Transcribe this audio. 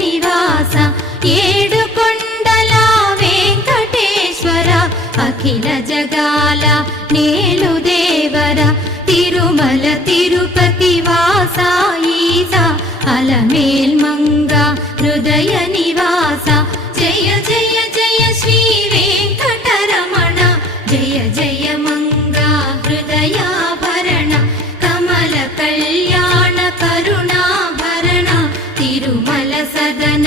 నివాస ఏడుకొండల వెంకటేశ్వర అఖిల జగాల నేలు దేవర తిరుమల తిరుపతి వాస ఈస అలమేల్ మంగ హృదయ నివాస జయ జయ జయ శ్రీ వెంకటరమణ జయ జయ మంగ హృదయాభరణ కమల కళ్యాణ కరుణాభరణ తిరుమల సదన